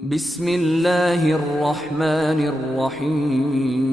Bismillahirrahmanirrahim.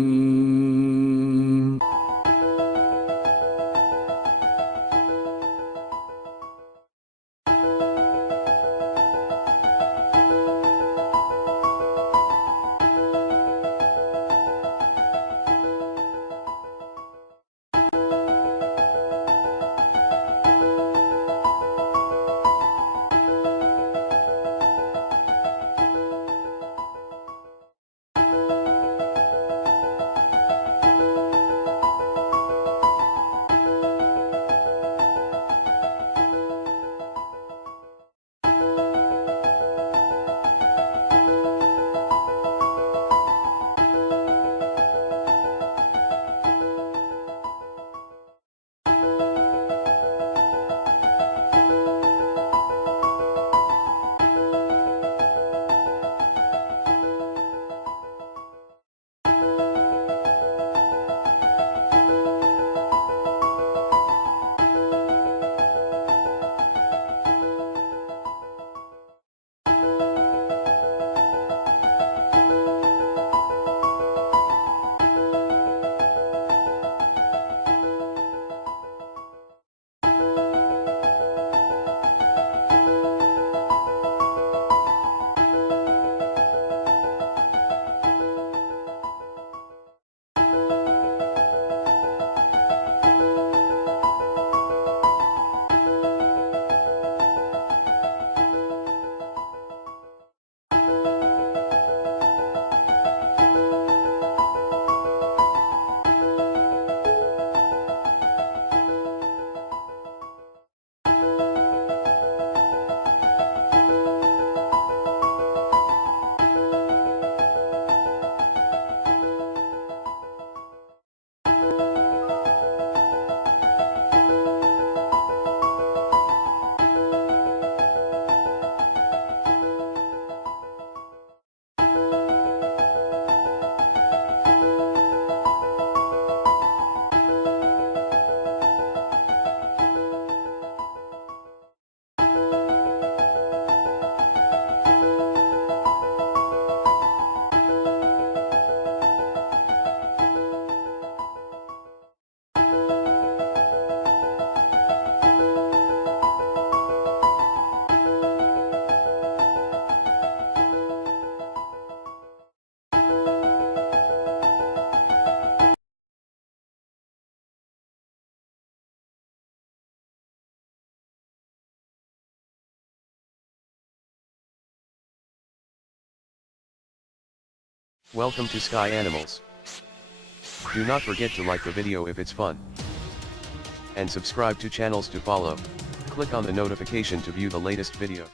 Welcome to Sky Animals. Do not forget to like the video if it's fun. And subscribe to channels to follow. Click on the notification to view the latest video.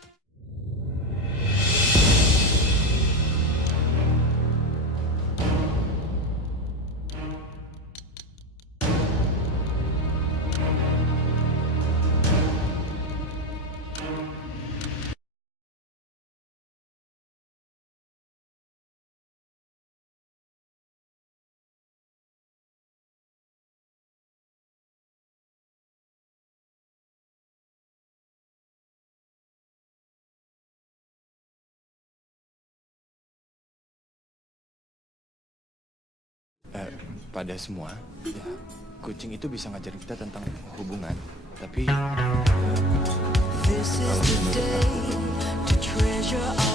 Pada semua, ya, kucing itu bisa ngajarin kita tentang hubungan. Tapi This is the day to treasure all